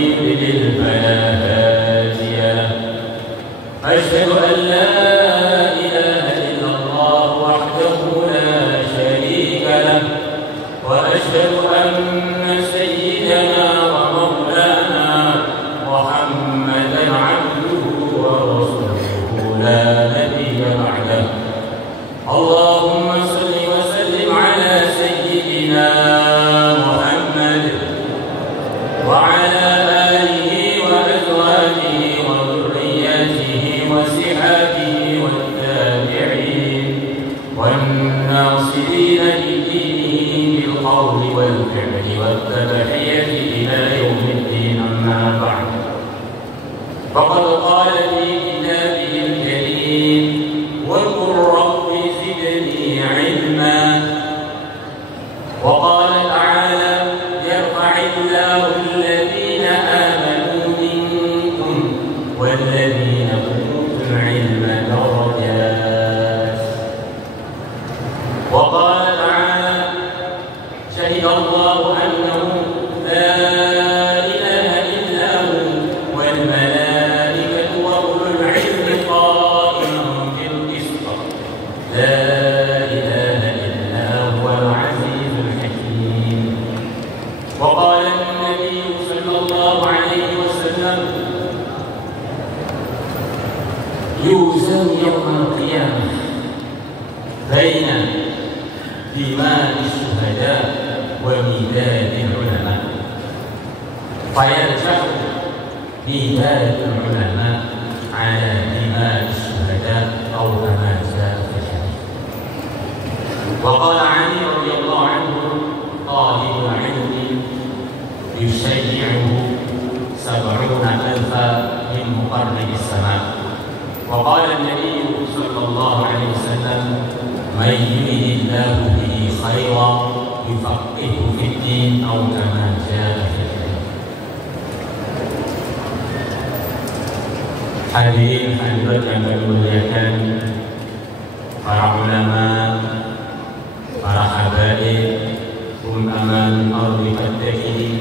يضلل فلا هادي له أشهد أن لا إله إلا الله وحده لا شريك له وأشهد أن سيدنا ومولانا محمدا عبده ورسوله لا نبي بعده اللهم صل وسلم على سيدنا محمد وعلى آله وأزواجه وذرياته وصحابه والتابعين والناصرين لدينه بالقول والفعل والتبعية إلى يوم الدين أما بعد فقد قال في كتابه الكريم وقل رب زدني علما وقال تعالى يرفع الله الذين آمنوا منكم والذين أوتوا العلم درجات وقال تعالى شهد الله أنه لا إله إلا هو والملائكة وأولو العلم قائما بالقسط لا إله إلا هو العزيز الحكيم وقال النبي صلى الله عليه وسلم يوزن يوم القيامة بين دماء الشهداء وميدان العلماء فيرجع ميدان العلماء على دماء الشهداء أو كما جاء في الحديث وقال علي رضي الله عنه طالب العلم يشيعه 70,000 من مقرب السماء وقال النبي صلى الله عليه وسلم من يرد الله به خيرا يفقهه في الدين أو كما جاء في الحديث. Hadirin hadirat yang kami muliakan, para ulama, para habaib, aman ardi fattaqin,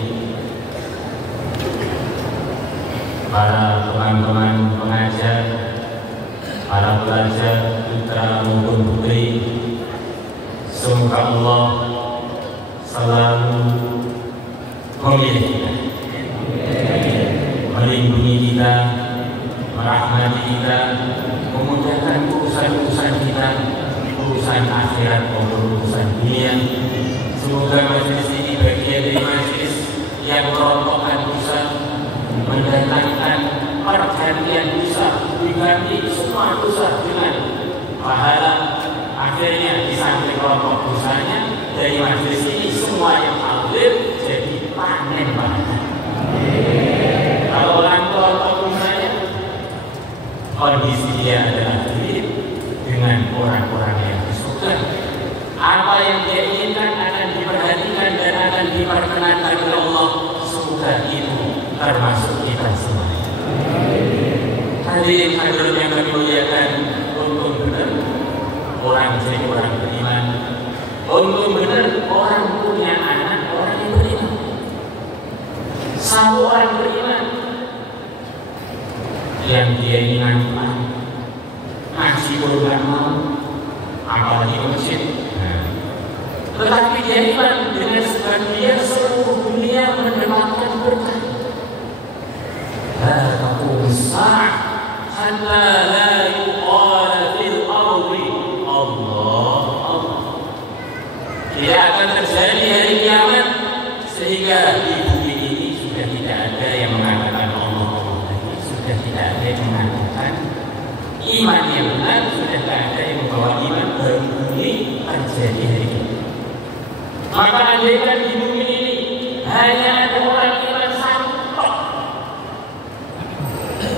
para teman-teman pengajar, para pelajar putra maupun putri, semoga Allah selalu memilih kita, melindungi kita, merahmati kita, memudahkan urusan-urusan kita, urusan akhirat maupun urusan dunia. Semoga majelis ini bagian dari majelis yang merontokkan dosa, mendatangkan pergantian dosa, diganti semua dosa dengan pahala. Akhirnya disamping kelompok dosanya dari majelis ini semua yang hadir jadi panen pahala. Kalau orang kelompok dosanya kondisi dia adalah mirip dengan orang-orang yang di surga. Apa yang dia inginkan akan diperhatikan dan akan diperkenankan oleh Allah. Semoga itu termasuk kita semua. Hadirin hadirat yang kami muliakan, untung benar orang jadi orang beriman. Untung benar orang punya anak orang yang beriman. Satu orang beriman yang dia ingin ngaji berulang mau, apalagi ke masjid. Tetapi dia iman dengan sebagian seluruh dunia mendapatkan berkah. La taqum as-sa'ah hatta la yuqala fil ardi Allah Allah. Tidak akan terjadi hari kiamat sehingga di bumi ini sudah tidak ada yang mengatakan Allah Allah lagi, sudah tidak ada yang mengatakan iman yang benar, sudah tidak ada yang membawa iman baru ini terjadi hari kiamat. Maka andaikan di bumi ini hanya ada orang iman satu,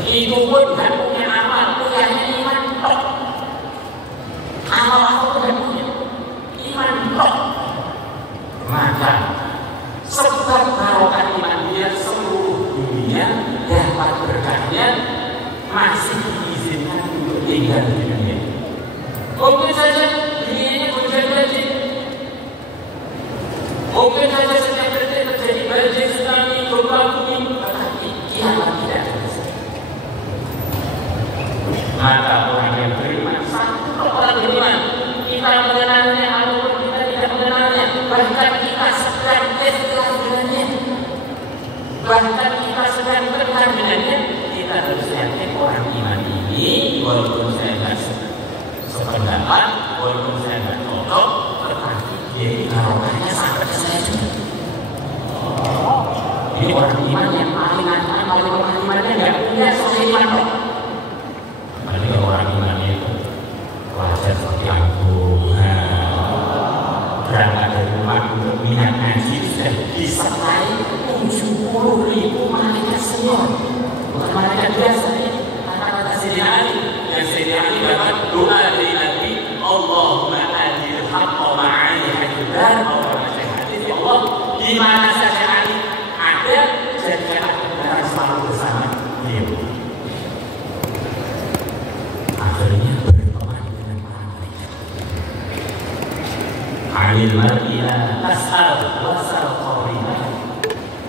itu pun tidak punya amal, punyanya iman tok. Amal apa pun tidak punya, iman tok. Maka sebab barokah iman dia seluruh dunia dapat berkahnya masih diizinkan untuk tinggal di dunia. Mungkin saja dunia ini berjadi-jadi. Mungkin saja setiap detik terjadi banjir, tsunami, gempa bumi, tetapi keyakinannya kita harus yakin orang iman ini walaupun saya nggak sependapat, walaupun saya nggak cocok, tetapi dia ini karomahnya sampai ke saya juga. Ini orang iman yang paling orang imannya nggak punya soal iman kok. Ini orang imannya itu wajah seperti aku. Berangkat dari rumah untuk minat ngaji sudah disertai 70.000 malaikat senior. Bukan malaikat biasa ini. Kata-kata Sayyidina Ali. Yang Sayyidina Ali dapat doa dari Nabi, Allahumma adil haqqa ma'ani hajudar Allah hadis. Ya Allah, di mana saja Ali ada, jadikan aku benar selalu bersama dia. Akhirnya berteman dengan para malaikat. Anil mar'ila tas'al wasal qawrina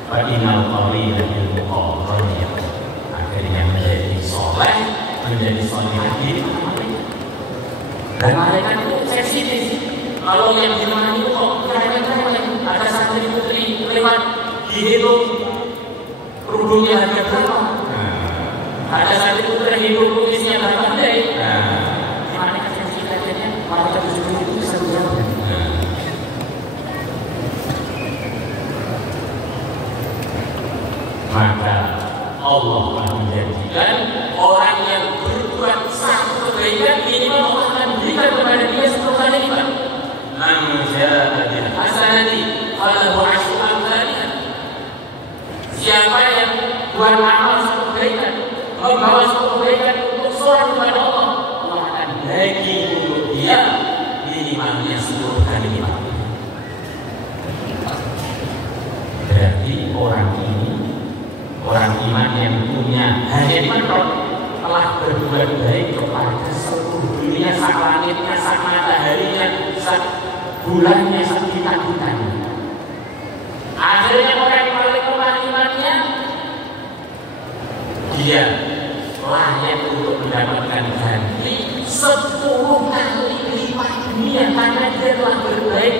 wa inal qawrina bil muqawrina. Akhirnya menjadi soleh, menjadi solehah diri dan malaikat itu sensitif. Kalau yang di mana itu kok ada santri putri lewat dihitung kerudungnya harga berapa, ada santri putri hidup kumisnya berapa deh. Malaikat sensitifnya malaikat itu bisa menjawab. Maka Allah akan menjanjikan orang yang berbuat satu kebaikan minimal Allah akan berikan kepada dia 10 kali lipat. Man jaa bil hasanati falahu 'asyru amsalha. Siapa yang buat amal satu kebaikan, membawa satu kebaikan untuk seorang kepada Allah, Allah akan bagi untuk dia minimalnya 10 kali lipat. Berarti orang ini, orang iman yang punya hanya mentok telah berbuat baik kepada seluruh dunia, sak langitnya, sak mataharinya, sak bulannya, sak bintang-bintangnya. Akhirnya orang yang paling lemah imannya, dia layak untuk mendapatkan ganti 10 kali lipat dunia karena dia telah berbaik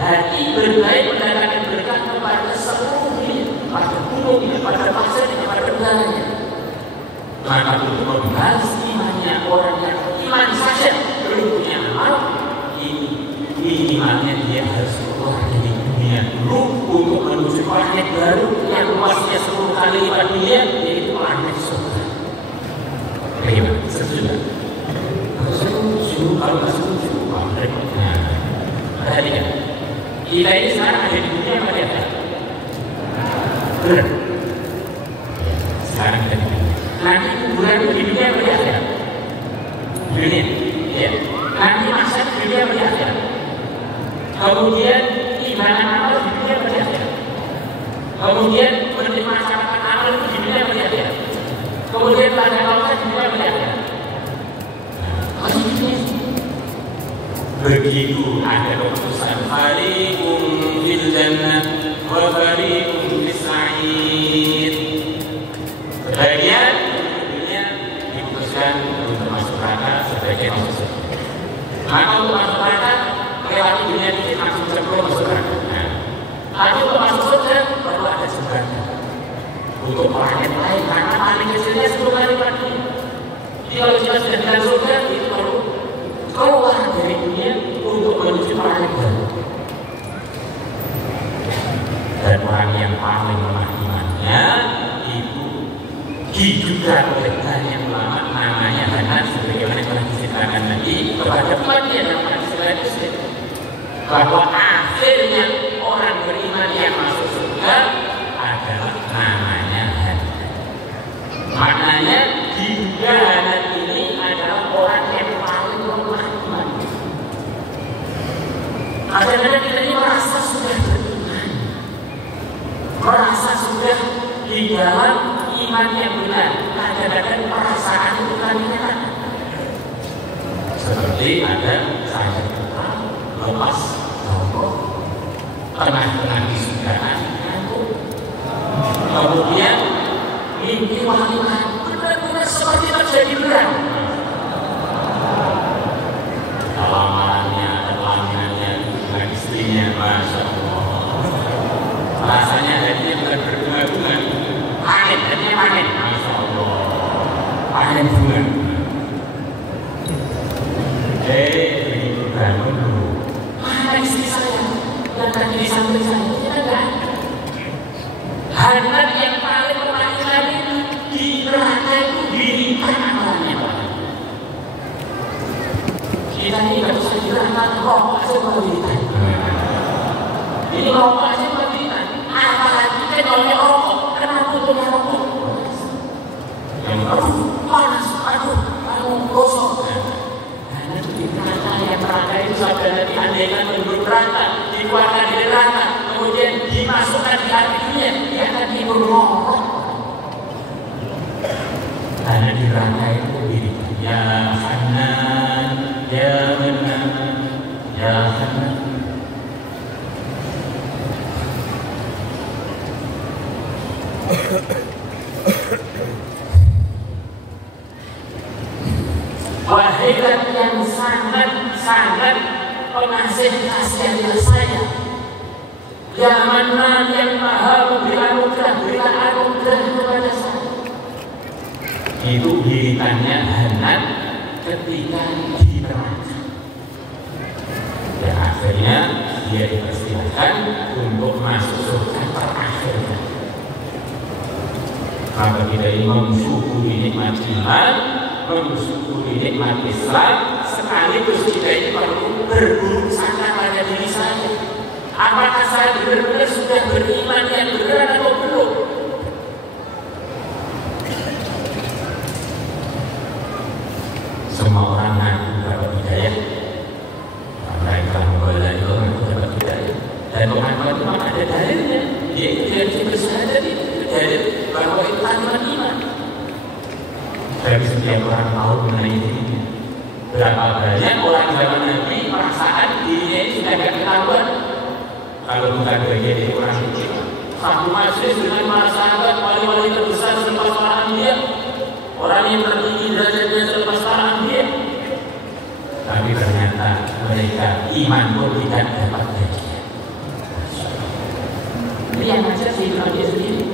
hati, berbaik mendatangkan berkah kepada seluruh dunia, pada gunungnya, pada pasirnya, pada udaranya. Maka untuk membalas imannya orang yang iman saja belum punya amal, ini imannya dia harus keluar dari dunia dulu untuk menuju planet baru yang luasnya 10 kali lipat dunia, yaitu planet surga. Bagaimana? Setuju? Setuju. Kalau nggak setuju, perhatikan. Kita ini sekarang ada di dunia apa tidak? Benar. Sekarang kita di dunia. Nanti kuburan di dunia apa tidak? Dunia. Ya. Nanti masa di dunia apa tidak? Kemudian ibadah amal di dunia apa tidak? Kemudian menerima syarat amal di dunia apa tidak? Kemudian pada Allah di dunia apa tidak? Begitu ada keputusan fariqun fil jannah wa fariqun fis sa'ir. Sebagian dunia diputuskan untuk masuk neraka, sebagian masuk surga. Maka untuk masuk neraka melewati dunia ini langsung sebelum masuk neraka. Tapi untuk masuk surga perlu ada jembatan untuk planet lain karena paling kecilnya 10 kali lipat dunia. Jadi kalau kita sudah di surga itu perlu keluar dari dunia untuk menuju planet baru. Dan orang yang paling lemah imannya itu diduga oleh banyak ulama, namanya Hanan, sebagaimana telah diceritakan tadi kepada umatnya dalam hadis Muslim, bahwa akhirnya orang beriman yang masuk surga adalah namanya Hanan. Maknanya diduga Hanan ini adalah orang yang paling lemah iman. Kadang-kadang kita ini merasa sudah beriman, merasa sudah di dalam iman yang benar. Kadang-kadang perasaan itu kami katakan seperti ada saya lepas rokok, tengah-tengah disudahkan kemudian mimpi waliman benar-benar seperti terjadi benar. Lamarannya, pelaminan dengan istrinya, Masya Allah. Rasanya hatinya bukan berbunga-bunga, panen, hatinya panen. panen bunga. Begitu bangun dulu. Mana istri saya? Dan tadi di samping saya kita enggak. Hanat yang paling memakinan itu di neraka itu dirikan amalnya. Kita ini kalau saya dirangkan rokok aja mengerikan. Ini rokok aja mengerikan. Apalagi kan oleh rokok. Kenapa punya rokok? Yang panas, aduh, gosok. Karena di neraka itu sampai nanti andaikan menurut neraka, dikeluarkan dari neraka, kemudian dimasukkan di hatinya, dia akan timbul rokok. Karena di neraka itu dirikan. Ya Hanan, ya Hanan, ya Hanan. Wahai yang sangat pengasih kasihan saya, ya Mannan yang maha memberi anugerah, berikan anugerah kepada saya. Itu dirikannya Hanan ketika di neraka. Dan akhirnya dia dipersilahkan untuk masuk surga terakhirnya. Maka kita ini mensyukuri nikmat iman, mensyukuri nikmat Islam, sekaligus kita ini perlu berburuk sangka pada diri saya. Apakah saya benar-benar sudah beriman yang benar atau belum? Semua orang ngaku dapat hidayah. Orang yang telah membawa itu ngaku dapat hidayah. Dan pengakuan itu memang ada dalilnya. Dia itu tidak bersahadat itu dalil bahwa itu kandungan iman. Dari setiap orang tahu mengenai dirinya. Berapa banyak orang zaman Nabi perasaan dirinya itu sudah tidak ketahuan. Kalau bukan bagian dari orang kecil, satu majelis dengan para sahabat wali-wali terbesar selepas para anbiya, orang yang tertinggi derajatnya selepas para anbiya. Tapi ternyata mereka iman pun tidak dapat bagian. Ini yang ajar di Nabi sendiri.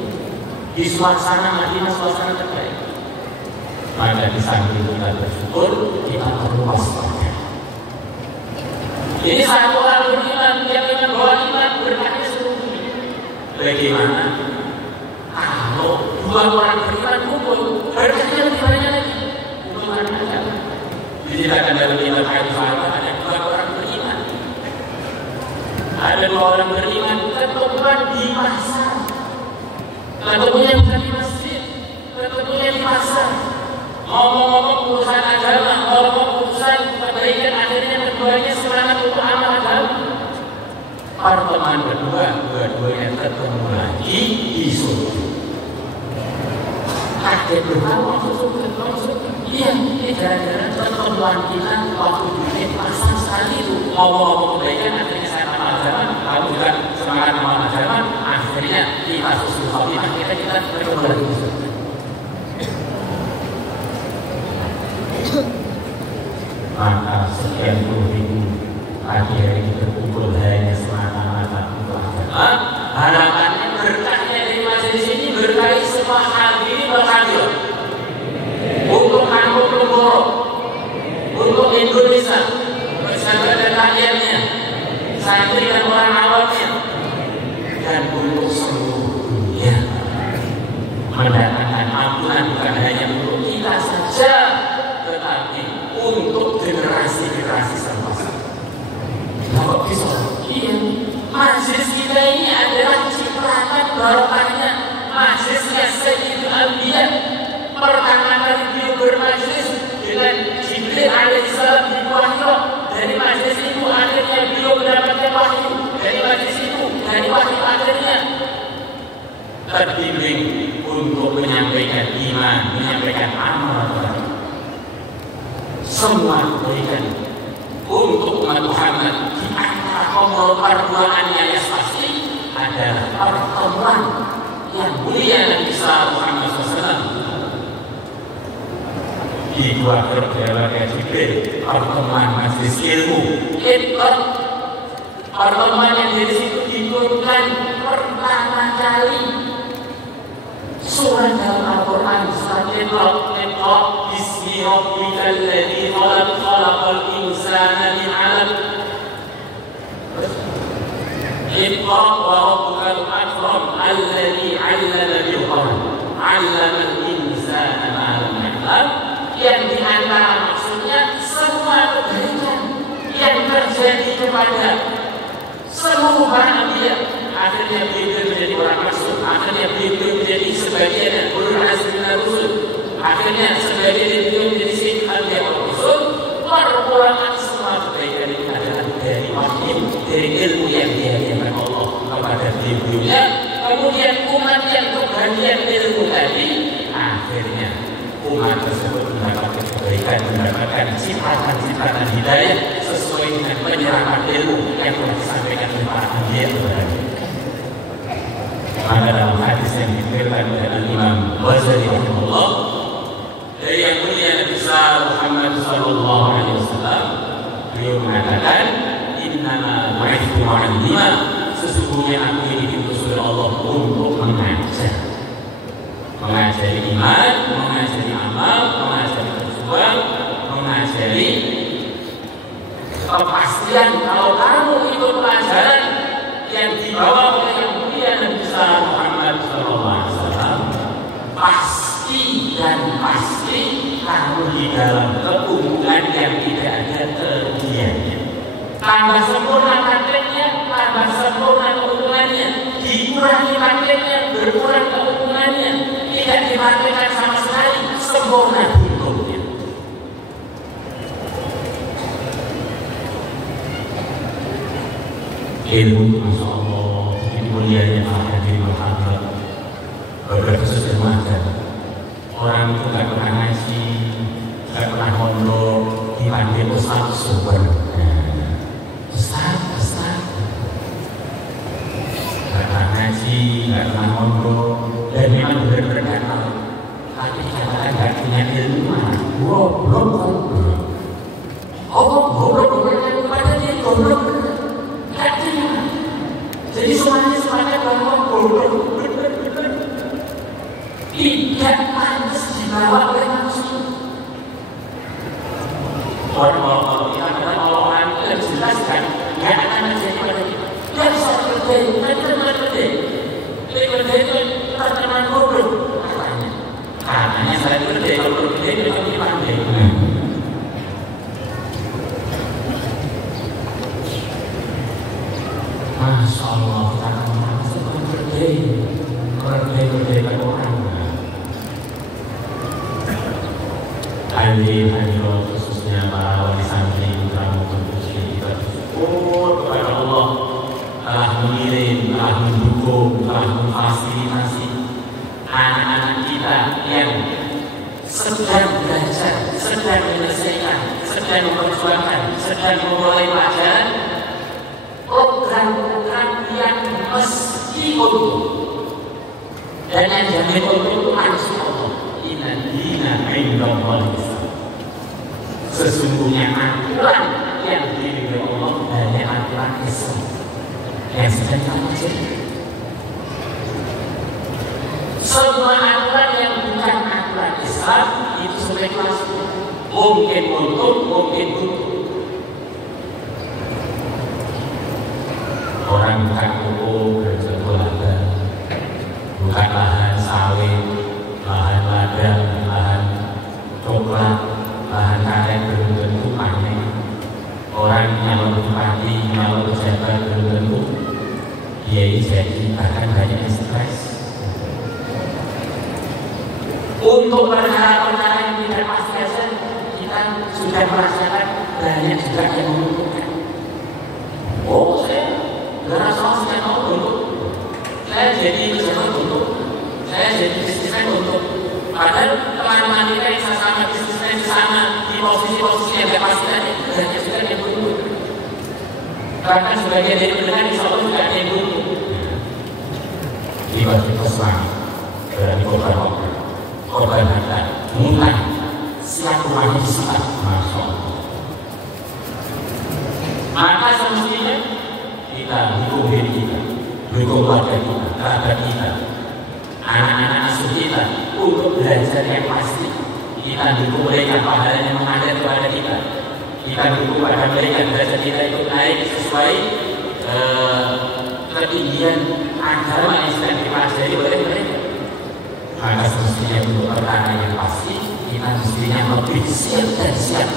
Di suasana Madinah, suasana terbaik. Maka di samping kita bersyukur, kita perlu waspada. Ini satu orang beriman yang membawa iman berkahnya seluruh dunia. Bagaimana? Kalau dua orang beriman kumpul, berkahnya lebih banyak lagi. Hubungan agama. Diceritakan dalam kitab hadis ada dua orang beriman. Ada dua orang beriman ketemuan di pasar. Ketemunya bukan di masjid, ketemunya di pasar. Ngomong-ngomong urusan agama, ngomong urusan kebaikan, akhirnya keduanya semangat untuk amal agama. Pertemuan dua-duanya ketemu lagi di surga. Kaget berapa surga? Iya, ini gara-gara pertemuan kita waktu di pasar sekali itu ngomong-ngomong kebaikan, akhirnya saya amal agama, lalu juga semangat amal agama, akhirnya kita susul khotimah kita bertemu lagi di surga. Maka sekian puluh ribu akhirnya berkumpul hanya semata-mata untuk agama. Harapannya berkahnya dari majelis ini berkahi semua hadirin berhadir untuk kampung Lemboro, untuk Indonesia bersama dan rakyatnya, santri dan orang awamnya, dan untuk seluruh dunia mendatangkan ampunan bukan hanya untuk kita saja, tetapi untuk generasi-generasi selanjutnya. Kalau bisa, iya, majelis kita ini adalah cipratan barokahnya majelisnya Sayyidul Anbiya. Pertama kali beliau bermajelis dengan Jibril alaihissalam di Gua Hira. Dari majelis itu akhirnya beliau mendapatkan wahyu. Dari majelis itu, dari wahyu akhirnya terbimbing untuk menyampaikan iman, menyampaikan amal. Semua kebaikan untuk umat Muhammad di antara komol perbuatannya yang pasti adalah pertemuan yang mulia Nabi Muhammad SAW di Gua Hira Jibril, pertemuan majelis ilmu. Pertemuan yang dari situ diturunkan pertama kali surat dalam Al-Quran, surat Iqra Bismi rabbikal ladzi khalaq khalaqal insana min 'alaq. Iqra wa rabbukal akram alladzi 'allama bil qalam 'allamal insana ma lam ya'lam. Yang di antara maksudnya semua kebaikan yang terjadi kepada seluruh para anbiya, akhirnya beliau menjadi orang rasul, akhirnya beliau menjadi sebagian dari ulul azmi minar rusul, akhirnya sebagian dari beliau menjadi sayyidul anbiya wal rusul. Permulaan semua kebaikan ini adalah dari wahyu, dari ilmu yang dihadiahkan Allah kepada beliau. Kemudian umat yang kebagian ilmu tadi, akhirnya umat tersebut mendapatkan kebaikan, mendapatkan ciptaan-ciptaan hidayah sesuai dengan penyerahan ilmu yang telah disampaikan oleh para anbiya. Maka dalam hadis yang dikatakan oleh Imam Ghazali rahimahullah dari yang mulia Nabi Muhammad sallallahu alaihi wasallam, beliau mengatakan, innama bu'ithtu mu'allima, sesungguhnya aku ini diutus oleh Allah untuk mengajar, mengajari iman, mengajari amal, mengajari berjuang, mengajari kepastian kalau kamu ikut pelajaran yang dibawa oleh yang mulia Nabi Muhammad SAW, pasti dan pasti kamu di dalam keunggulan yang tidak ada kerugiannya. Tambah sempurna prakteknya, tambah sempurna keuntungannya, dikurangi prakteknya, berkurang keuntungannya, tidak dipraktekkan sama sekali, sempurna hukumnya. Ilmu, Masya Allah, ini mulianya al-hadir wal-hadirat. Beberapa khusus remaja, orang itu gak pernah ngaji, gak pernah mondok, dipanggil Ustaz super. Ustaz, gak pernah ngaji, gak pernah mondok, dan memang benar-benar gatal. Tapi katakan gak punya ilmu, goblok kan? Goblok kepada dia goblok. Jadi semuanya sepakat bahwa goblok tidak pantas dibawa oleh manusia. Kalau kita katakan orang itu jelas kan, nggak akan terjadi pada kita. Dia bisa terjadi, tapi tidak terjadi. Terjadi itu terkenal goblok. Katanya saya terjadi, kalau terjadi itu dipandai. Masya Allah, kita akan merasa berdaya orang. Hadirin khususnya para wali santri putra putri kita bersyukur kepada Allah telah mengirim, telah mendukung, telah memfasilitasi anak-anak kita yang sedang belajar, sedang menyelesaikan, sedang memperjuangkan, sedang memulai pelajaran. Program-program yang mesti untung dan yang jamin untung itu langsung Allah. Inna dina indallahi Islam. Sesungguhnya aturan yang diberi Allah hanya aturan Islam yang sedang kita pelajari. Semua aturan yang bukan aturan Islam itu spekulasi. Mungkin untung, mungkin buntung. Orang bukan toko berjual ladang, bukan lahan sawit, lahan ladang, lahan coklat, lahan karet belum tentu panen. Orang yang bupati, yang pejabat belum tentu dia jadi, bahkan banyak stres. Untuk perkara-perkara yang tidak pasti saja kita sudah merasakan banyak juga yang menguntungkan. Oh, saya saya mau untuk, saya jadi pejabat untuk, saya jadi bisnismen untuk. Padahal teman-teman kita yang sama bisnismen di sana di posisi-posisi yang tidak pasti tadi banyak juga yang buntu. Bahkan sebagian dari pendengar insya Allah juga ada yang buntu. Tiba-tiba semangat berani korban harta, mulai siap rumahnya disita, Masya Allah. Maka semestinya kita dukung diri kita, dukung keluarga kita, kerabat kita, anak-anak asuh kita untuk belajar yang pasti, kita dukung mereka pahalanya mengalir kepada kita. Kita dukung pada mereka derajat kita itu naik sesuai ketinggian agama yang sedang dipelajari oleh mereka. Maka semestinya untuk perkara yang pasti kita mestinya lebih siap dan siap.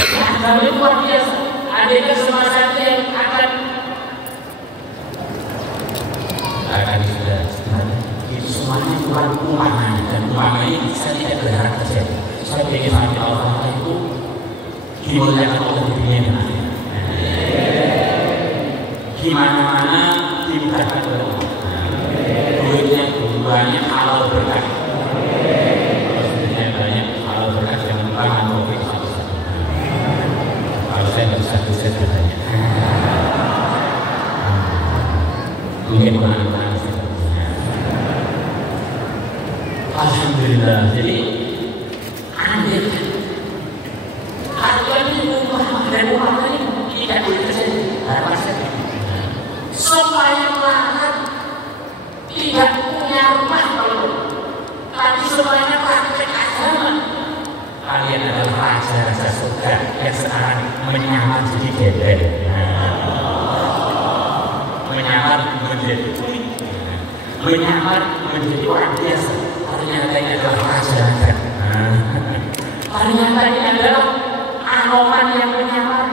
Agama itu luar biasa. Ada semua satu yang akan sudah sebenarnya itu semuanya bukan umpama, dan umpama ini bisa tidak berharap terjadi. Saya ingin sampai Allah itu dimuliakan Allah di dunia dan akhirat. Gimana-mana dimudahkan oleh Allah. Duitnya banyak, halal berkah. Kalau duitnya banyak, halal berkah, jangan lupa ngomong satu-satu. Kalau saya nggak bisa bertanya. Mungkin bukan alhamdulillah. Jadi ambil harga ini rumah dan rumah ini tidak boleh terjadi. Harapan saya supaya melarat tidak punya rumah kalau tapi semuanya praktek agama. Kalian adalah raja-raja surga yang sekarang menyamar jadi gembel, menyamar menjadi kulit, menyamar menjadi orang biasa. Ternyata ini adalah raja-raja. Ternyata ini adalah anoman yang menyamar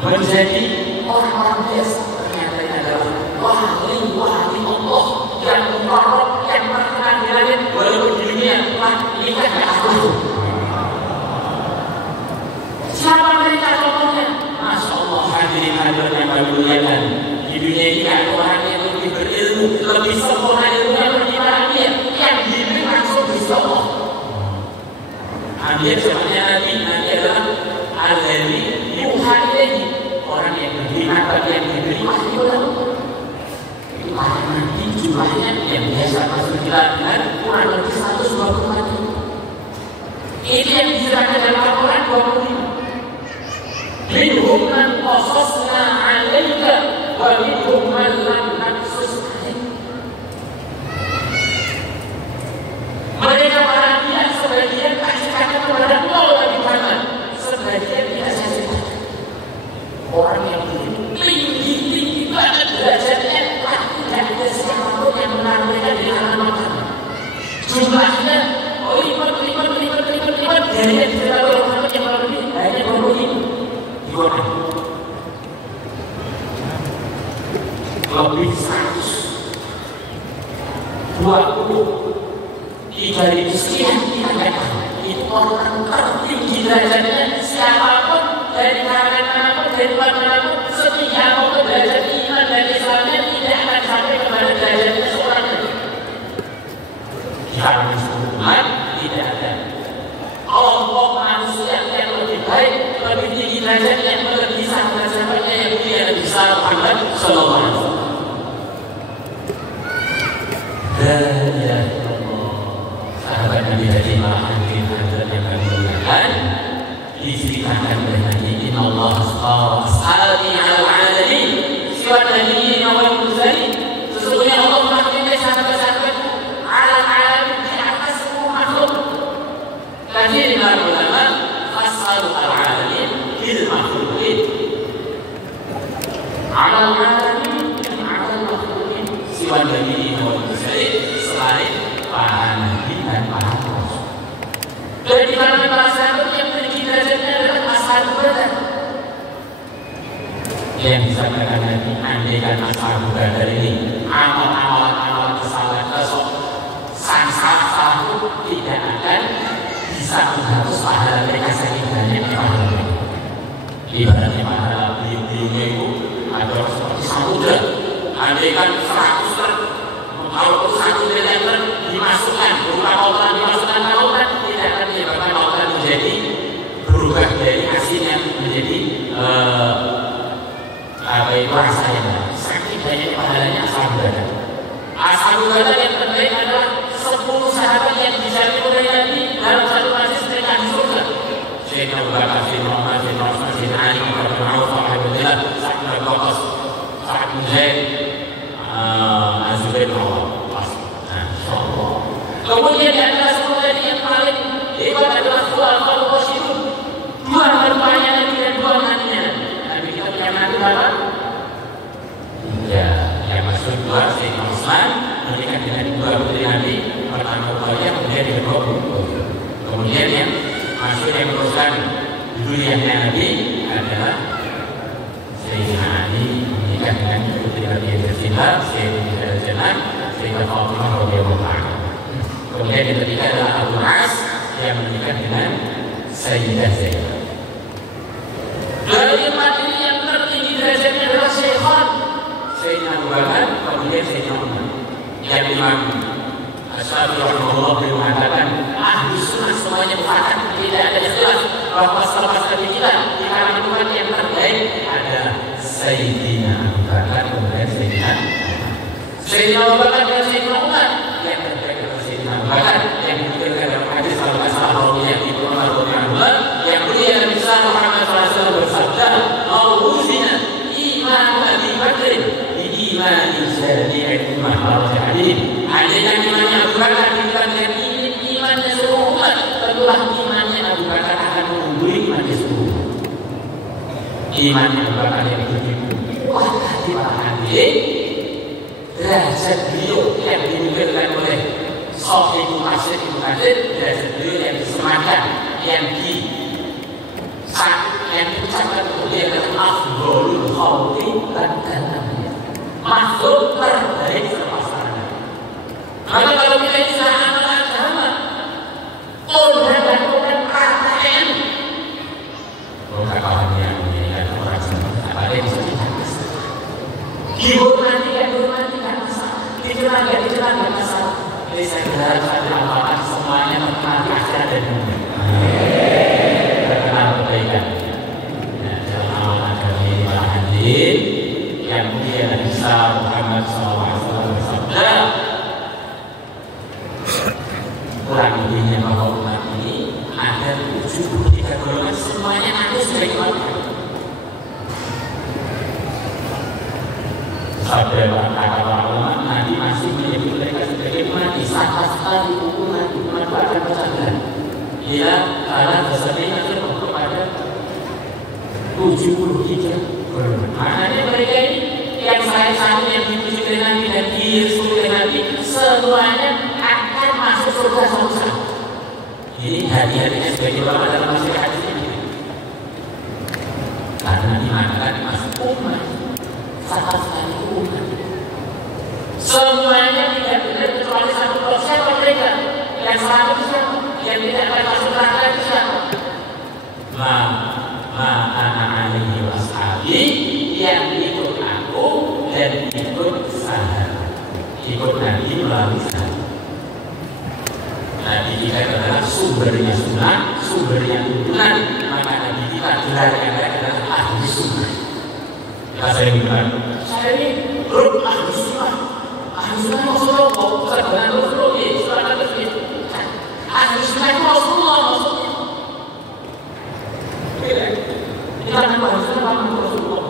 menjadi orang-orang biasa. Ternyata ini adalah wali Allah yang mukarrab, yang terkenal di langit, walaupun di dunia telah nikah dengan aku. Siapa mereka contohnya? Masya Allah, hadirin hadirat yang kami muliakan. Di dunia ini ada orang yang lebih berilmu, lebih sempurna ilmunya beribadah dia, yang diberi langsung di Allah. Ambil zamannya Nabi adalah al-ladzi yuha ilaihi, orang yang diberi mata, yang diberi wahyu. Itu para nabi jumlahnya yang biasa masuk kita dengan kurang lebih 124. Itu yang disebutkan dalam Al-Quran 25. Minhum man qasasna 'alaika wa minhum man lam naqsus 'alaika. Mereka para nabi sebagian kasih kata kepada Allah Nabi Muhammad, sebagian tidak saya ceritakan. Orang yang tinggi banget derajatnya, tapi tidak ada siapapun yang menariknya di dalam Al-Quran. Jumlahnya lipat dari yang cerita oleh Muhammad yang lebih hanya 20. Lebih 123.000 sekian kita tidak tahu. Itu orang tertinggi derajatnya, siapapun dari kalangan manapun, dari manapun, setinggi apapun derajat iman dan Islamnya tidak akan sampai kepada derajatnya seorang nabi. Di kalangan umat tidak ada kelompok manusia yang lebih baik, lebih tinggi derajatnya, lebih sahabat-sahabatnya yang mulia Nabi Muhammad sallallahu alaihi wasallam. La ilaha illallah. Sahabat Nabi tadi hadirin hadirat yang kami muliakan, diceritakan oleh Nabi, inna Allah as'alani 'alal 'alamin siwa nabiyyin wal mursalin. Sesungguhnya Allah menakdirkan sahabat-sahabatku 'alal 'alamin, di atas semua makhluk. Kathir dari ulama fasal al-'alamin bil makhluqin. 'Alal 'alamin yang 'alal makhluqin siwa nabiyyin wal mursalin, selain para nabi dan para rasul. Dan di kalangan para sahabat yang tinggi derajatnya adalah ashabul badar. Yang disampaikan Nabi, andaikan ashabul badar ini amal kesalahan sang satu tidak akan bisa menghapus pahala mereka saking banyaknya pahala mereka. Ibaratnya pahala beliau-beliaunya itu adalah seperti samudra. Andaikan 100 ton, kalau 1 liter dimasukkan berupa lautan, dimasukkan ke lautan, tidak akan menyebabkan lautan menjadi berubah dari asinnya menjadi rasa yang baik. Saking banyaknya pahalanya ashabul badar. Ashabul badar yang terbaik adalah 10 sahabat yang dijamin oleh Nabi dalam satu majlis mereka di surga. Sayyidina Abu Bakar, Sayyidina Umar, Sayyidina Utsman, Sayyidina Ali, Sayyidina Auf, Alhamdulillah, Sa'id bin Waqqas, Sa'id bin Zaid, Az-Zubair bin Awwam. Kemudian di antara 10 tadi yang hebat adalah khulafaur rasyidun. Dua mertuanya Nabi dan dua menantunya Nabi. Kita punya menantu berapa? Ya, yang masuk dua Sayyidina Utsman menikah dengan dua putri Nabi. Pertama Uqayyah, kemudian yang kedua kemudian yang masuk yang meneruskan duriannya Nabi adalah Sayyidina Ali menikah dengan putri Nabi yang tercinta Sayyidina Zainab, Sayyidina Fatimah radhiyallahu anha. Kemudian yang ketiga adalah Abu As yang menikah dengan Sayyidah Zainab. Dari empat ini yang tertinggi derajatnya adalah Syekhon Sayyidina Abu Bakar, kemudian Sayyidina Umar. Yang Imam Asy-Syafi'i rahimahullah beliau mengatakan ahli sunnah semuanya mufakat, tidak ada ikhtilaf bahwa selepas Nabi kita di kalangan umat yang terbaik adalah Sayyidina Abu Bakar, kemudian Sayyidina Abu Bakar dan Sayyidina Umar. Yang terbaik adalah Sayyidina Abu Bakar yang dikatakan dalam hadis al-Rasulullah yang Umar radhiyallahu yang mulia Nabi Muhammad SAW bersabda, "Mawuzina iman Abi Bakr bi iman jami'il ummah." Adanya imannya Abu Bakar bukan dengan imannya seluruh umat, tentulah imannya Abu Bakar akan mengungguli imannya seluruh umat. Imannya Abu Bakar yang begitu kuat di hati, derajat beliau yang dinukilkan oleh Sahih Muhasyid Ibnu Katsir, derajat beliau yang disematkan, yang diucapkan untuk dia adalah afdhalul khalqi ba'da Nabi, makhluk terbaik selepas Nabi. Maka kalau kita ini sudah amal agama, dan praktek, kawan yang menjadikan orang seperti apa yang bisa kita dihormati kan masalah, dijelaskan masalah. Jadi saya berharap satu amalkan semuanya mengenal akhirat dan dunia, mengenal kebaikan. Dalam amal agama ini para hadirin yang mulia Nabi Muhammad SAW bersabda, kurang lebihnya bahwa umat ini ada 73 golongan, semuanya ada sebagai umat. Sabda kata para ulama, Nabi masih menyebut mereka sebagai umat. Sekali umat akan bersabar. Ia karena dasarnya itu kepada 73 golongan. Maknanya mereka ini yang saya yang dipuji oleh Nabi dan direstui oleh Nabi, semuanya akan masuk surga satu-satu. Ini hati-hatinya sebagai ulama dalam masalah hadis ini. Karena dimanakan masuk umat, sekali umat. Semuanya tidak benar kecuali satu proses mereka. Yang selamat siapa? Yang tidak akan masuk neraka siapa? Ana alaihi washabi, yang ikut aku dan ikut sahabat, ikut Nabi melalui sahabat. Nabi kita adalah sumbernya sunnah, sumbernya tuntunan. Maka Nabi kita gelarnya adalah ahli sunnah. Kita sering bilang, saya ini grup ahli sunnah. Ahli sunnah Rasulullah, bukan Rasulullah, silakan terus. Ahli sunnah Rasulullah maksudnya. Kita akan bahas tentang Rasulullah.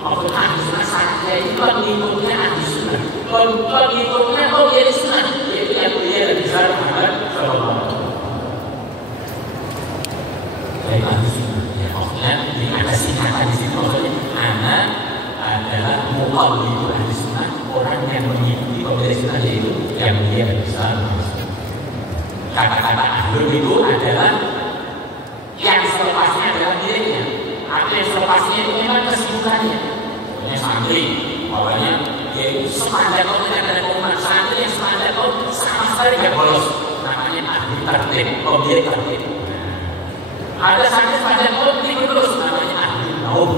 Maksud ahli sunnah saya itu pengikutnya ahli sunnah. Pengikutnya jadi sunnah, yaitu yang mulia Nabi Muhammad SAW. Dari ahli sunnah, ya maksudnya ada singkatan di situ. Maksudnya anak adalah muqallid ahli sunnah, orang yang mengikuti pembela sunnah, yaitu yang mulia Nabi Muhammad. Kata-kata ahlul itu adalah yang selepasnya adalah dirinya. Atau yang selepasnya itu memang kesibukannya. Punya santri, bawahnya dia itu sepanjang tahun tidak ada umat. Santri yang sepanjang tahun sama sekali tidak bolos. Namanya ahli tertib, pemilik tertib. Ada santri sepanjang tahun tidur terus, namanya ahli naum.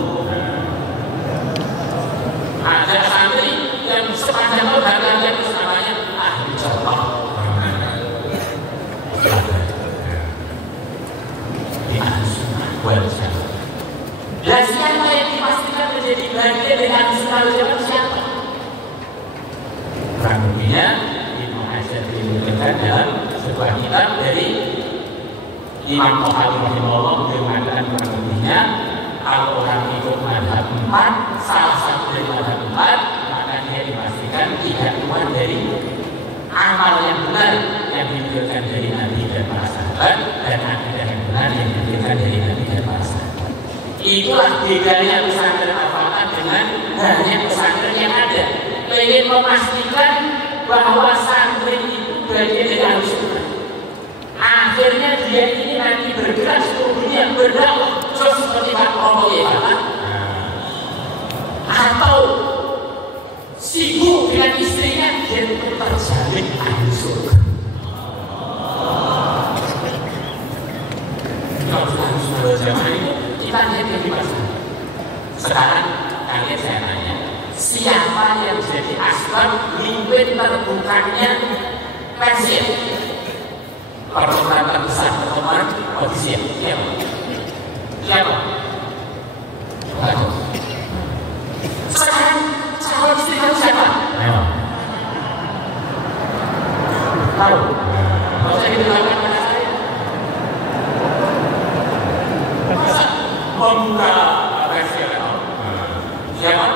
Ada santri yang sepanjang tahun dagangan terus, namanya ahli contoh. Dan siapa yang dipastikan menjadi bagian dari ahli sunnah wal jamaah siapa? Kurang lebihnya Ibnu Hajar diberikan dalam sebuah kitab dari Imam Tohawi rahimahullah, beliau mengatakan kurang lebihnya kalau orang ikut madhab 4, salah satu dari madhab 4, maka dia dipastikan tidak keluar dari amal yang benar yang diberikan dari Nabi dan para sahabat, dan bedanya pesantren Al-Fatah dengan banyak pesantren yang ada? Pengen memastikan bahwa santri itu bagian dari Ahlussunnah. Akhirnya dia ini nanti bergerak seluruh dunia berdakwah seperti Pak Romo ya Pak. Atau sibuk dengan istrinya dia terjamin Ahlussunnah. Kalau Ahlussunnah zaman itu kita lihat yang dimaksud. Sekarang kalian saya tanya, siapa yang jadi asbab mimpin terbukanya Persib? Pertemuan terbesar, pertemuan ofisial. Siapa? Siapa? Sekarang calon istri kamu siapa? Tahu? Kalau saya didengarkan pada saya, masa membuka Persib? Siapa?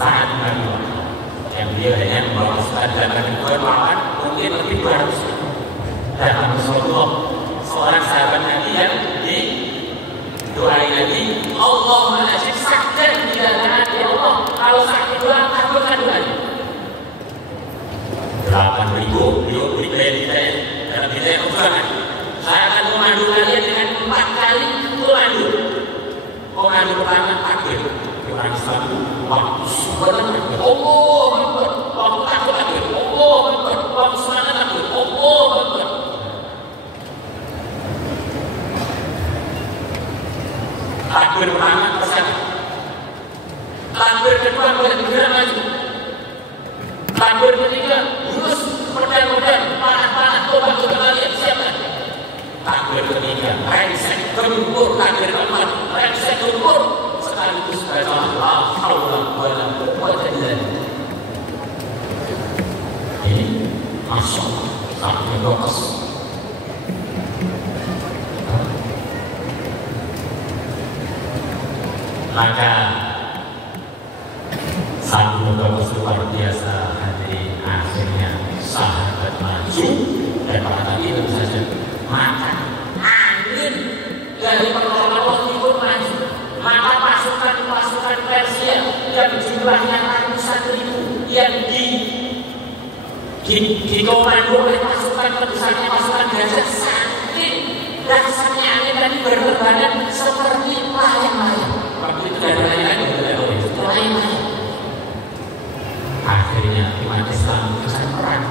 Sangat mengalir. Yang dia hanya membawa ustaz dan kedua makan mungkin lebih 200. Dan Rasulullah seorang sahabat Nabi yang didoai Nabi, Allahumma ajib sakdan bila ta'ala ya Allah, kalau sakit doa kabulkan doanya. 8.000 beliau beri daya dalam hidayah perjuangan. Saya akan memandu kalian dengan 4 kali memandu. Pemandu pertama takbir. Orang Islam waktu subhanallah Allah Akbar, waktu takbir takbir Allah Akbar, waktu semangat takbir Allah Akbar. Takbir pertama bersama, takbir kedua boleh bergerak maju, takbir ketiga lurus pedang-pedang panah-panah tobat kalian siapkan. Takbir ketiga rengsek gempur, takbir keempat rengsek gempur sekaligus baca la haula wala quwwata illa billah. Ini masya Allah takbir dokas. Maka satu dokas luar biasa hadirin, akhirnya sahabat maju dan pada tadi itu saja maka angin dari pertolongan Allah timur maju, maka pasukan Persia yang jumlahnya ratusan ribu yang dikomando oleh pasukan terbesarnya pasukan Gajah, saking dasarnya angin tadi berterbangan seperti layang-layang. Waktu itu ada layang-layang. Akhirnya umat Islam besar perang,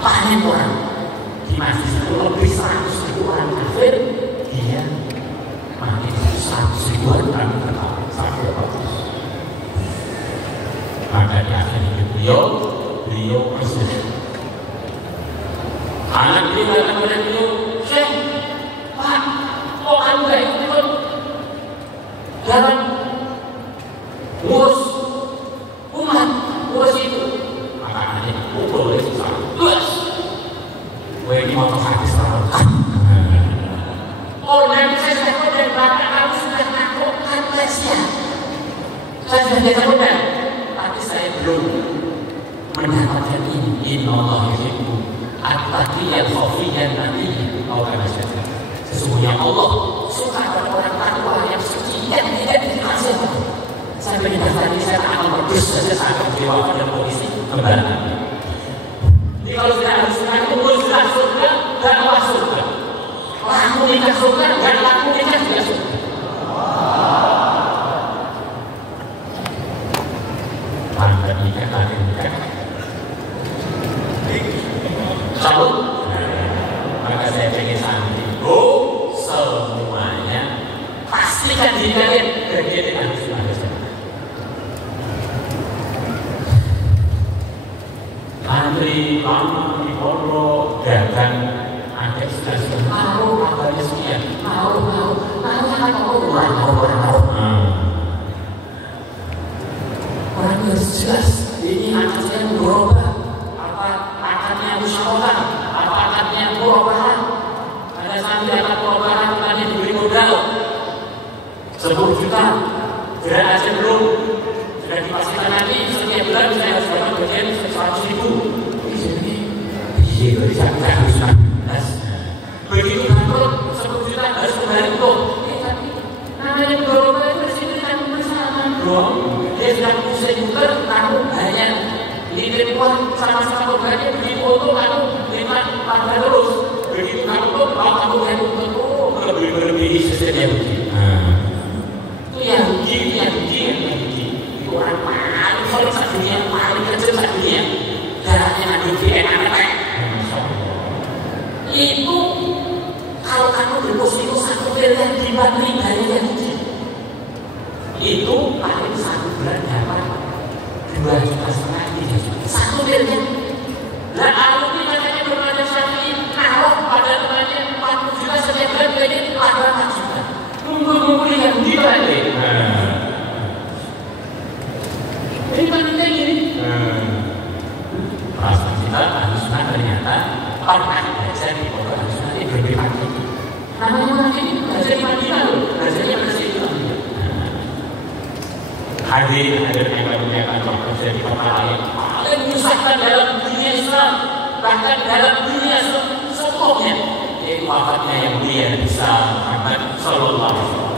panen orang di masjid itu lebih 100.000 orang kafir, dia mati 100.000 orang kafir sampai bagus. Maka di akhir hidup beliau bersedih. Anak dia datang kepada beliau, Syekh, Pak, kok kamu gak ikut dalam ngurus umat, ngurus itu? Maka anaknya pukul oleh susah. Ini mau habis terlalu. Oh, nanti saya sudah tahu dan bapak kamu sudah naklukkan Malaysia. Saya sudah takutan, tapi saya belum mendapatkan ini. Inna Allah yuhibbu at-taqiyyal khafiyyan nabiyyan. Sesungguhnya Allah suka pada orang takwa yang suci dan tidak dikasihkan. Saya menyebut tadi saya akan berdosa saja saya akan diwakil dan polisi kembali. Jadi kalau kita harus itu muruslah surga dan Allah surga. Laku nikah surga dan laku nikah tidak surga. Tanda nikah, tanda nikah. Sabut. Maka saya ingin santri. Semuanya pastikan diri kalian bagian dari Ahlussunnah. Santri, lama di pondok, dagang, ada sudah mau kabarnya sekian, mau orang harus jelas ini akan saya berubah, apa akannya musyawarah, apa akannya perubahan. Pada santri akan perubahan tadi diberi modal 10 juta, sudah aja belum, sudah dipastikan nanti setiap bulan saya harus dapat bagian 100.000. Begitu dapat 10 juta harus kembali gantung. Tapi namanya berobat itu resiko kan bersama dong. Dia sudah pusing muter, kamu hanya dikirim uang sama-sama bebannya begitu untuk kamu terima pada terus. Begitu kamu tuh kalau kamu gantung lebih sesuai begini. Itu yang begini. Itu orang paling paling satu dunia, paling kecil satu dunia. Darahnya nanti DNA. Itu kalau kamu deposito satu miliar dibanding dari yang itu paling 1 bulan dapat 2,5 juta 3 juta 1 miliar. Dan alumni katanya bermacam sekali naruh pada temannya 40 juta setiap bulan jadi 400 juta. Tunggu yang dibalik. Ini pentingnya gini. Perasaan kita harus ternyata pernah belajar di pondok Al-Sunnah itu berbeda. Namanya lagi belajar di Madinah loh, belajarnya masih itu. Hadirin yang dimuliakan Allah belajar di kota lain paling menyusahkan dalam dunia Islam, bahkan dalam dunia semuanya, yaitu wafatnya yang mulia besar Muhammad Sallallahu Alaihi Wasallam.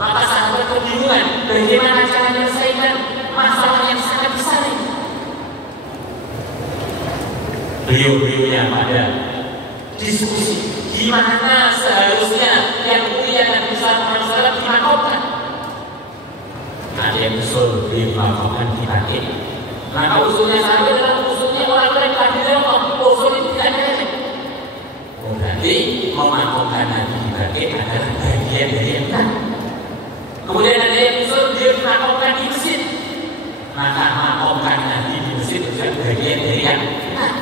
Maka sahabat kebingungan bagaimana cara menyelesaikan masalah yang sangat besar ini. Beliau-beliaunya pada diskusi gimana seharusnya yang mulia dan besar Muhammad SAW dimakamkan. Ada yang usul dimakamkan di bangkit. Maka usulnya sahabat adalah usulnya orang-orang kafir Allah. Usul itu tidak ada. Berarti memakamkan Nabi di bangkit adalah bagian dari yang benar. Kemudian ada yang usul dia dimakamkan di masjid. Maka memakamkan Nabi di masjid adalah bagian dari yang benar.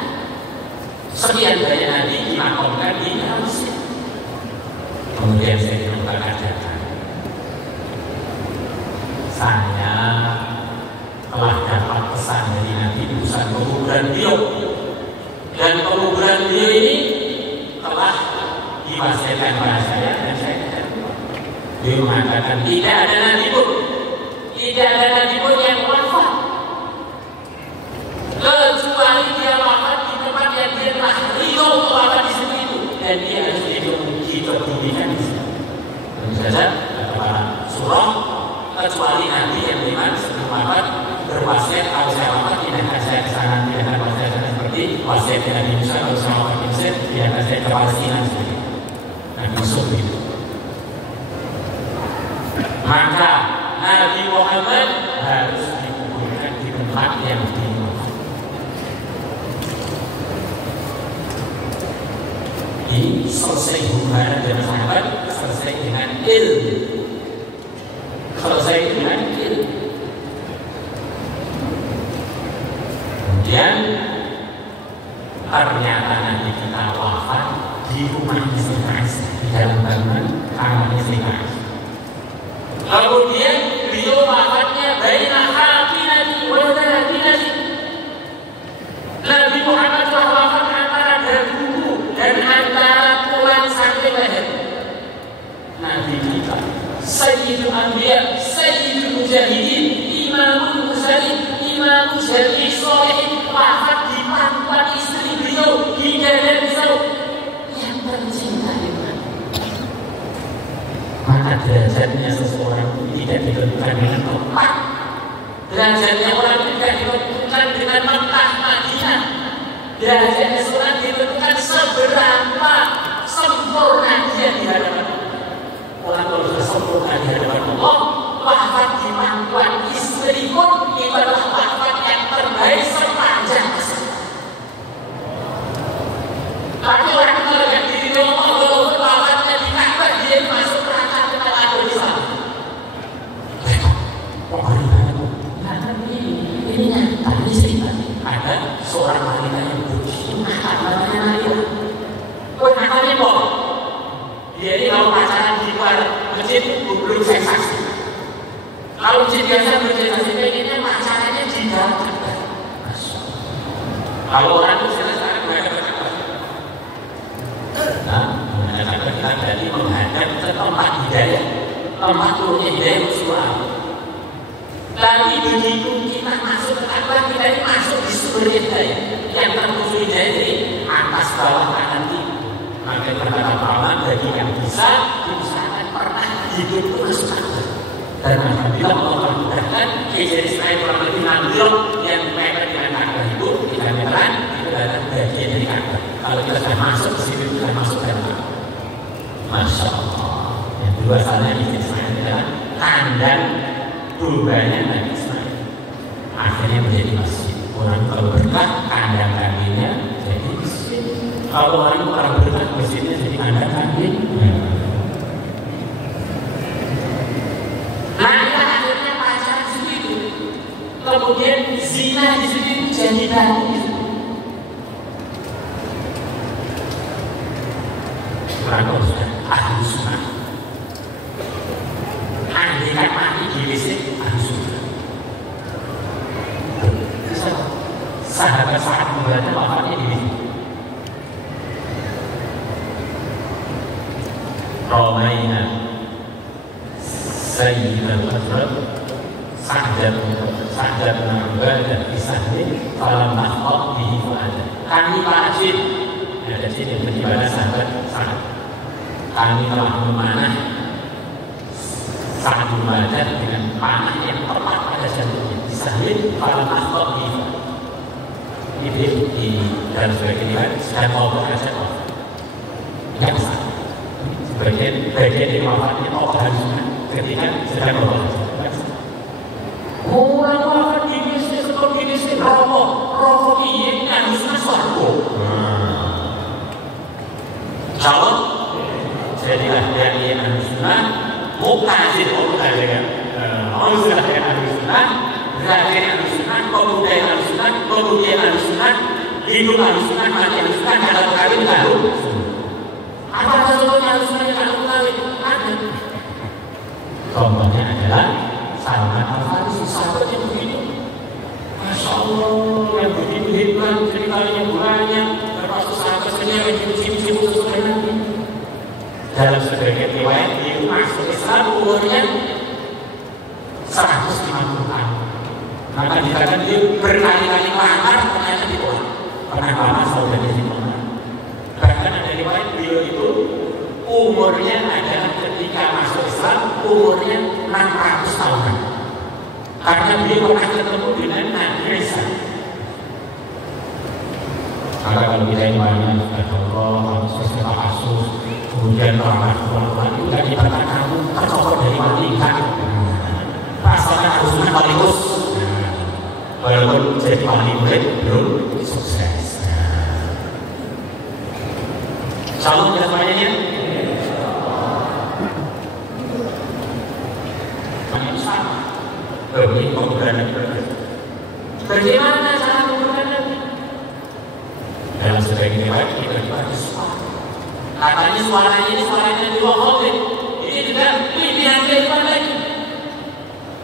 Sekian banyak Nabi dimakamkan di dalam masjid. Kemudian saya mengumpulkan data. Saya telah dapat pesan dari Nabi urusan penguburan beliau. Dan penguburan beliau ini telah diwasiatkan kepada saya dan saya tidak lupa. Beliau mengatakan tidak ada Nabi pun, tidak ada Nabi pun yang wafat kecuali dia wafat di tempat yang dia telah ridho untuk wafat di situ itu, dan dia harus diperdulikan di situ. Dan saja kata para surah, kecuali Nabi yang memang sebelum wafat berwasiat kalau saya wafat pindahkan saya ke sana, pindahkan wasiat saya seperti wasiat Nabi Musa kalau saya wafat di Mesir, pindahkan saya ke Palestina seperti Nabi Yusuf itu. Maka Nabi Muhammad harus dikuburkan di tempat yang dimaksud. Ini selesai hubungan dengan sahabat, selesai dengan ilmu, selesai dengan ilmu. Kemudian ternyata nanti kita wafat di rumah istri Aisyah, di dalam bangunan kamar istri Aisyah. Kemudian beliau wafatnya baina hakinati wa hakinati. Nabi Muhammad telah wafat antara daguku dan antara tulang sampai leher. Nabi kita Sayyidul Anbiya, Sayyidul Mujahidin, Imamul Mursalin, Imamul Jami'is Sholihin, wafat di pangkuan istri beliau di dada beliau yang tercinta dengan. Maka derajatnya seseorang tidak ditentukan dengan tempat. Derajatnya orang tidak ditentukan dengan Mekah, Madinah. Derajatnya seorang ditentukan seberapa sempurna dia di hadapan Allah. Orang kalau sudah sempurna di hadapan Allah, wafat di pangkuan istri pun itu adalah wafat yang terbaik sepanjang masa. Tapi orang kalau yang diri Allah wafatnya di Ka'bah, dia masuk neraka dengan ada di sana. Ini nyata di sini ada seorang wanita yang begitu namanya Nadia. Namanya kok dia ini kalau pacaran di luar masjid belum sensasi. Kalau masjid biasa bersensasi pengennya pacarannya di dalam Ka'bah. Kalau orang itu sekarang mereka berkata, mengatakan kita tadi menghadap ke tempat hidayah, tempat turunnya hidayah bersuara. Tapi begitu kita masuk ke Ka'bah, kita ini masuk di sumber hidayah yang tertuju hidayah dari atas bawah kanan kiri. Maka berkata ulama bagi yang bisa diusahakan hidup itu masuk akal. Dan alhamdulillah Allah mudahkan Hijr Ismail kurang lebih 6 blok yang mepet dengan Ka'bah itu 3 meteran, itu adalah bagian dari Ka'bah. Kalau kita sudah masuk ke situ, kita masuk dalam Ka'bah. Masya Allah. Yang kedua salahnya Hijr Ismail adalah kandang turbanya Nabi Ismail. Akhirnya menjadi masjid. Orang kalau berkah kandang kambingnya jadi masjid. Kalau orang berkah masjidnya jadi kandang kambing. Kemudian zina di sini jadi tadi. Mereka sudah ahli sunnah. Andai kan mati di listrik ahli sunnah. Sahabat-sahabat membaca wafatnya di sini. Romaina Sayyidul Qadr Sa'jad menambahkan kisahnya kalau mahfad bihi mu'adah. Kami para jin, ada jin yang beribadah sahabat Sa'ad. Kami telah memanah Sa'ad mu'adah dengan panah yang tepat pada jantungnya. Kisahnya kalau mahfad bihi. Ini di dalam sebagian sedang ngobrol aja kok. Tidak besar. Bagian dari wafatnya Allah harusnya ketika sedang ngobrol aja. Orang wafat gini sih, seperti gini sih, rokok ini harusnya suaraku. Calon, jadilah yang harusnya, mukazir, kan? Haruslah yang harusnya, berakhir harusnya, pemuda yang harusnya, pemuda yang harusnya, hidup harusnya, mati harusnya, kalau kawin harus. Apa contohnya harusnya yang harus kawin? Ada. Contohnya adalah Salman Al-Farisi, sahabat yang begitu, Masya Allah, yang begitu hebat, ceritanya banyak, termasuk sahabat sendiri yang cium-cium sesuai Nabi. Dalam sebagian riwayat, dia masuk Islam umurnya 150 tahun. Maka dikatakan dia berkali-kali lamar, ternyata ditolak. Pernah lama saudara di mana. Bahkan ada riwayat beliau itu umurnya adalah ketika masuk Islam umurnya 600 tahun. Karena beliau pernah ketemu dengan Nabi Isa. Maka kalau kita ini banyak Allah, sesuatu kasus, kemudian orang itu tidak dikatakan kamu tercopot dari wali kan? Pasalnya harusnya sekaligus. Walaupun jadi wali murid belum sukses. Salam dan semuanya. Ini pemberantasan Nabi. Bagaimana cara pemberantasan Nabi? Dalam sebagian riwayat kita dibaca suara. Katanya suaranya ini suaranya dua khotib. Ini juga pimpinan kehidupan lagi.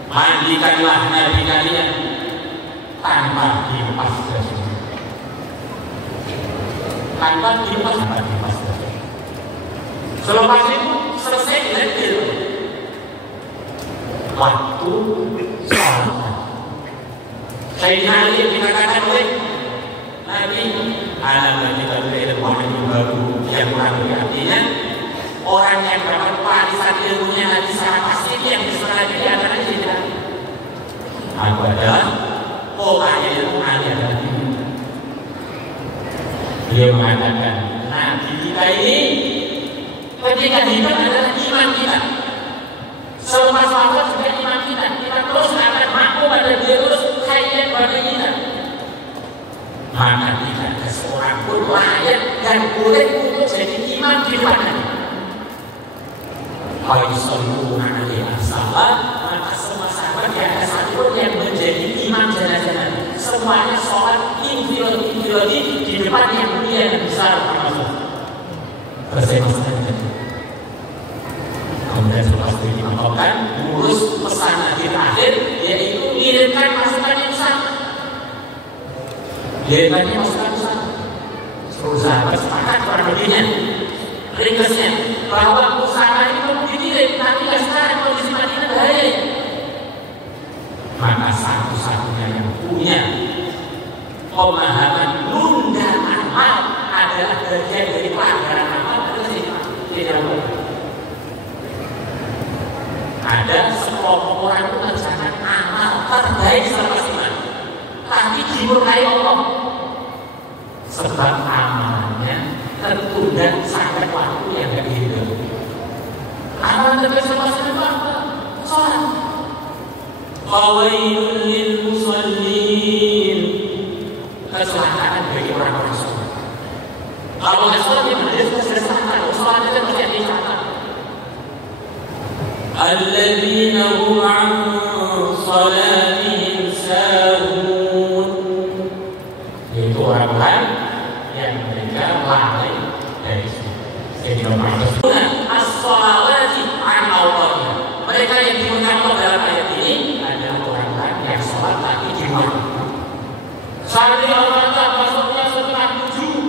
Mandikanlah Nabi kalian tanpa dilepas dari sini. Tanpa dilepas dari sini. Selepas itu selesai dilepas. Waktu sholat. Sayyidina Ali dikatakan oleh Nabi alam kita berikan wahyu baru yang baru, artinya orang yang dapat warisan ilmunya Nabi secara pasti yang diserahkan di antara kita. Aku adalah polanya ilmu Ali adalah ini. Dia mengatakan Nabi kita ini ketika hidup adalah iman kita. Selepas wafat juga iman kita terus akan mampu pada dia terus kaitan pada kita. Maka tidak ada seorang pun layak dan boleh untuk jadi imam di depan Nabi. Kalau disuruh Nabi Assallam, maka semua sahabat yang ada satu pun yang menjadi imam jenazah Nabi. Semuanya sholat infilodi di depan yang mulia dan besar termasuk. Selesai masalah itu. Kemudian setelah itu dimakamkan, ngurus pesan Nabi terakhir, yaitu ngirimkan masukan yang sama. Ngirimkannya masukan sama. Seluruh sahabat sepakat kurang lebihnya, ringkasnya, bahwa usaha itu dikirim, tapi tidak sekarang kondisi Madinah bahaya. Maka satu-satunya yang punya pemahaman nunda amal adalah bagian dari pelanggaran amal adalah tidak boleh. Ada sekelompok orang itu mengerjakan amal terbaik selepas iman, tapi dimurkai Allah. Sebab amalnya tertunda sampai waktu yang tidak dihitung. Amalan terbaik selepas iman itu apa? Sholat. Qawailul lil musallin. Kecelakaan bagi orang-orang sholat. Kalau nggak sholat ya benar sudah selesai. Sholatnya kan masih ada catatan. Alladzina hum 'an shalatihim sahun. Itu orang-orang yang mereka lalai dari Sayyidina Muhammad. As-shalawati 'an awqatiha. Mereka yang dimaksud Allah dalam ayat ini adalah orang-orang yang sholat tapi di rumah. Santri orang tak masuknya setengah 7,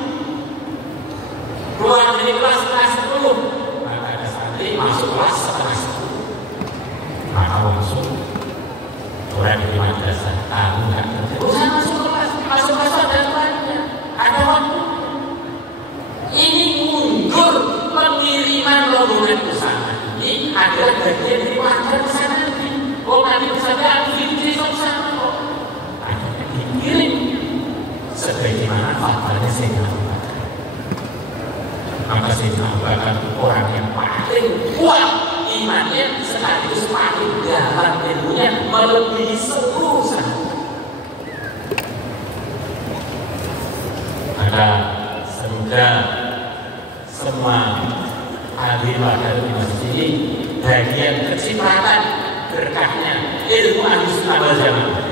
keluar dari kelas 10, maka ada santri masuk kelas setengah 10, maka langsung orang di madrasah tahu nggak kerja. Usah masuk kelas ada waktunya, ada waktu. Ini mundur pengiriman rombongan ke sana. Ini adalah bagian dari wajar ke sana. Oh nanti ke sana aku di sana kok. Akhirnya dikirim sebagaimana fatwanya Sayyidina Abu Bakar. Maka Sayyidina Abu Bakar orang yang paling kuat imannya sekaligus paling dalam ilmunya melebihi seluruh sahabat. Maka semoga semua hadir pada di masjid ini bagian kecipratan berkahnya ilmu Ahlussunnah wal Jamaah,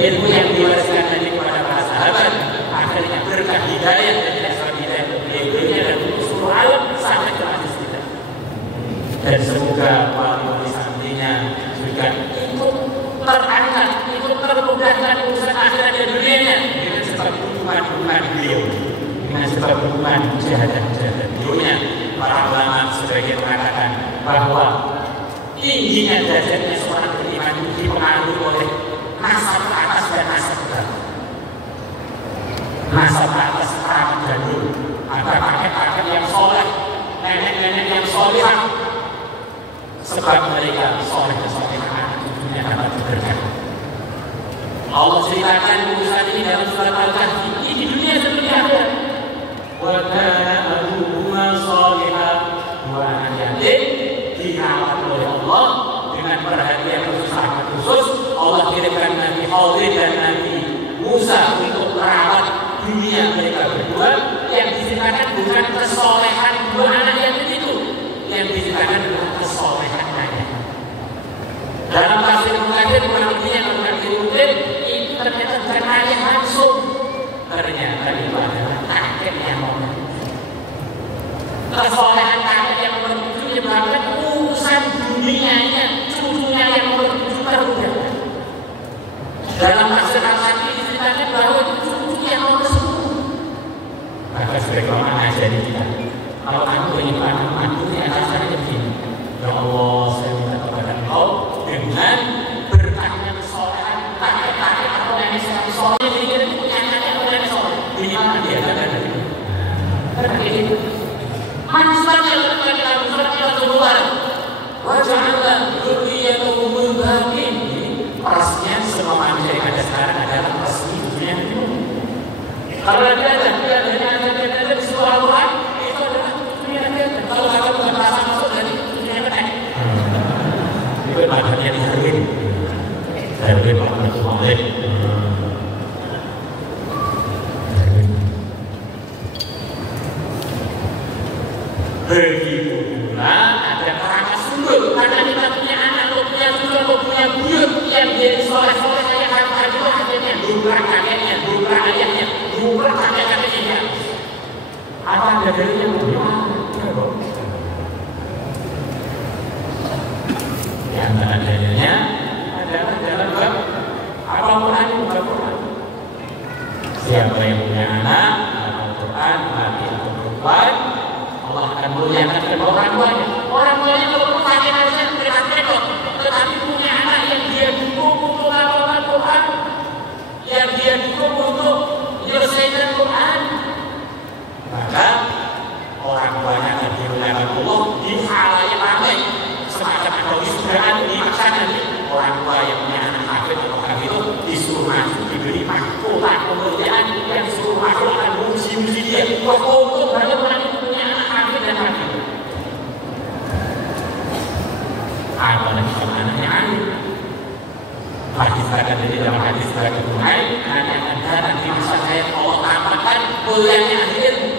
ilmu yang diwariskan dari kepada para sahabat, akhirnya berkah hidayah dan dasar hidayah beliau-beliaunya dan seluruh alam sampai ke hadis kita. Dan semoga wali-wali santrinya juga ikut terangkat, ikut termudahkan urusan akhirat dan dunianya dengan sebab dukungan beliau, dengan sebab dukungan mujahadah-mujahadah beliaunya. Para ulama sebagian mengatakan bahwa tingginya derajatnya seorang beriman itu dipengaruhi oleh nasab ke atas dan nasab ke bawah. Nasab ke atas kerabat jadul, ada kakek-kakek yang soleh, nenek-nenek yang solehah, sebab mereka soleh dan solehah tentunya dapat berkah. Allah ceritakan urusan ini dalam surat Al-Kahfi. Ini di dunia seperti ada. Wa kana abuhuma shalihah, dua anak yatim dirawat oleh Allah dengan perhatian khusus. Allah kirimkan Nabi Khadir dan Nabi Musa untuk merawat dunia mereka berdua. Yang diceritakan bukan kesolehan dua anak yatim itu, yang diceritakan adalah kesolehan ayah. Dalam bahasa Al-Qadir bukan artinya bukan dirutin, itu ternyata bukan ayah langsung. Ternyata itu adalah kakek yang mau. Kesolehan kakek yang menuju menyebabkan urusan dunianya, cucunya yang menuju terbuka. Dalam tafsir Al-Qadi diceritakan bahwa itu cucu yang mau sembuh. Maka sebagaimana ajari kita, kalau kamu ingin mantu di atas sana begini, ya Allah, saya minta kepada Engkau dengan berkahnya kesolehan kakek-kakek atau nenek yang soleh, jadi kita punya anak atau nenek soleh. Minimal dia ada dari itu. Karena ini manusia yang berkata kita keluar wajahlah dzurriyyatahu mubakin. Persnya semua manusia yang ada sekarang adalah persnya dunia itu. Kalau ada di seluruh Al-Quran itu adalah dunia itu. Kalau kata bukan rasa masuk dari dunia ketek. Itu badannya diharuin. Haruin Pak Malik. Begitu pula ada kerangka sundul. Karena kita punya anak, lo punya cucu, lo punya buyut yang jadi soleh-soleh kayak kakak itu akhirnya dumrah kakeknya, dumrah ayahnya, dumrah kakek-kakeknya. Apa ada dalilnya? Ya, antara dalilnya adalah dalam bab Al-Quran itu Al-Quran. Siapa yang punya anak, Al-Quran, laki atau perempuan, Allah akan muliakan kedua orang tuanya. Orang tuanya kalau perlu pakai harusnya berhati kok. Tetapi punya anak yang dia dukung untuk melakukan Quran, yang dia dukung untuk menyelesaikan Quran, maka orang tuanya akan dimuliakan Allah di halayak ramai. Semacam ada wisudaan di dipuji dia. Wah, untung banyak orang itu punya anak hakim dan hakim. Apalagi sama anaknya alim. Hadis akan jadi dalam hadis bagi Tuhan, anak akan datang di masa saya Allah tampakkan mulianya ilmu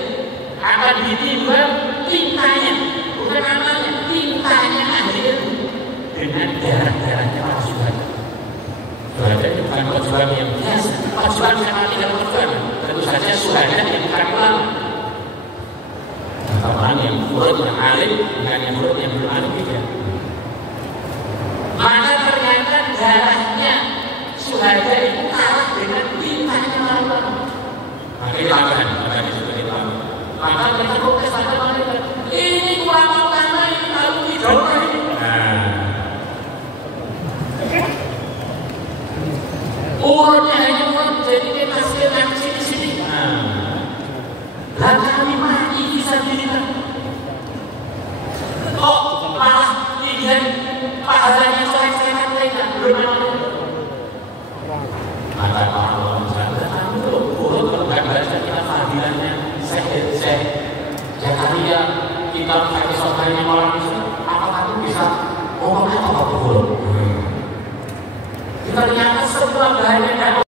akan ditimbang tintanya, bukan amalnya, tintanya ahli ilmu dengan darah-darahnya para syuhada. Syuhada itu bukan perjuangan yang biasa, perjuangan sama tidak perjuangan. Tentu saja syuhada yang bukan ulama, orang yang murid yang alim, bukan yang murid yang belum alim tidak. Maka ternyata darahnya syuhada itu kalah dengan tintanya para ulama. Maka dilakukan, maka disebut dilakukan. Maka mereka protes pada mereka, ini kurang utama, ini kalau tidak ini. Urutnya hanya urut, jadi kita hasil ngaji di sini. Lah kami mati bisa dirikan. Kok malah tidak pahalanya selesaikan mereka belum ada. Maka para ulama saya kami urut kalau nggak baca kita fadilannya Syekh Zakaria kita pakai soalnya orang itu apakah itu bisa ngomongnya apa urut? Kita lihat